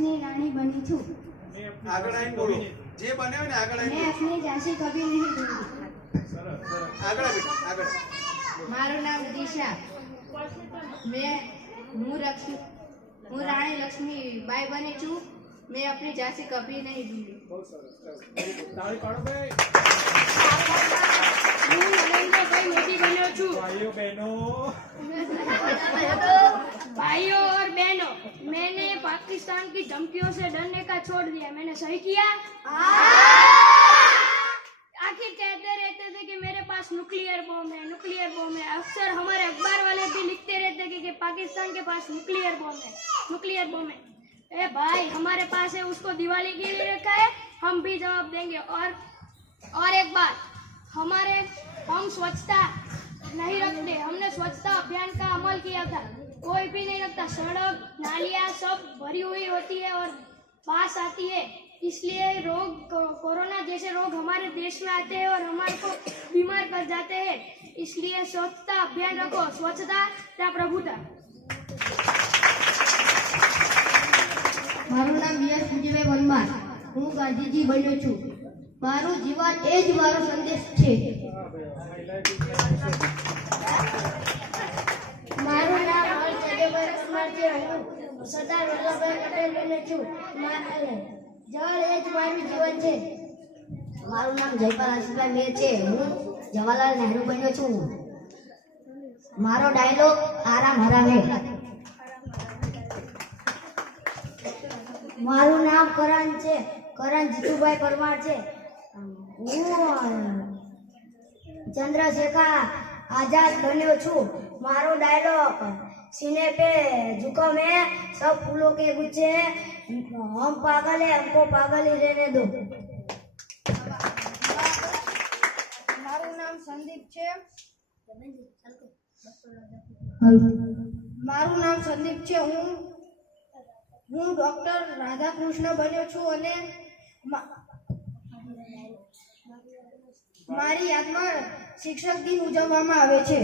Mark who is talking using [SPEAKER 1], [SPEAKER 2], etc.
[SPEAKER 1] દેશની રાણી બની છું.
[SPEAKER 2] આગળ આવીને બોલો. જે બને ને આગળ આવીને
[SPEAKER 1] મેં અપની ઝાંસી કભી નહીં ભૂલી સરસ
[SPEAKER 2] આગળ આવી આગળ
[SPEAKER 1] મારું નામ દિશા. મેં હું રક્ષ હું રાણી લક્ષ્મી બાઈ બની છું. મેં અપની ઝાંસી કભી નહીં ભૂલી બહુ સરસ
[SPEAKER 3] તાળી પાડો ભાઈ. ભાઈઓ
[SPEAKER 4] पाकिस्तान की धमकियों से डरने का छोड़ दिया। मैंने सही किया? आखिर कहते रहते थे कि मेरे पास न्यूक्लियर बॉम्ब है न्यूक्लियर बॉम्ब है। अक्सर हमारे अखबार वाले भी लिखते रहते थे कि पाकिस्तान के पास न्यूक्लियर बॉम्ब है न्यूक्लियर बॉम्ब है। ए भाई हमारे पास है उसको दिवाली के लिए रखा है हम भी जवाब देंगे। और और एक बात हमारे हम स्वच्छता नहीं रखते। हमने स्वच्छता अभियान का अमल किया था। कोई भी नहीं रखता सड़क नालियाँ सब भरी हुई होती है और पास आती है इसलिए रोग को- कोरोना जैसे रोग हमारे देश में आते हैं और हमारे को बीमार कर जाते हैं इसलिए स्वच्छता अभियान रखो स्वच्छता त्या प्रभुता
[SPEAKER 1] મારું નામ યશ વિજયભાઈ વનમાર હું ગાંધીજી બન્યો છું મારું જીવન એ જ મારો સંદેશ છે મારું નામ જયપાલ આશીષભાઈ મેર છે. હું જવાહરલાલ નહેરુ બન્યો છું. મારો ડાયલોગ આરામ હરામ. મારું નામ કરણ છે. કરણ જીતુભાઈ પરમાર છે. હું ચંદ્રશેખર આઝાદ બન્યો છું. મારો ડાયલોગ सीने पे झुको मैं सब फूलों के गुच्छे हम पागल है हमको पागल ही रहने दो મારું નામ સંદીપ છે મારું નામ સંદીપ છે હું હું ડોક્ટર રાધાકૃષ્ણ બન્યો છું અને મા- મારી યાદમાં શિક્ષક દિન ઉજવવામાં આવે છે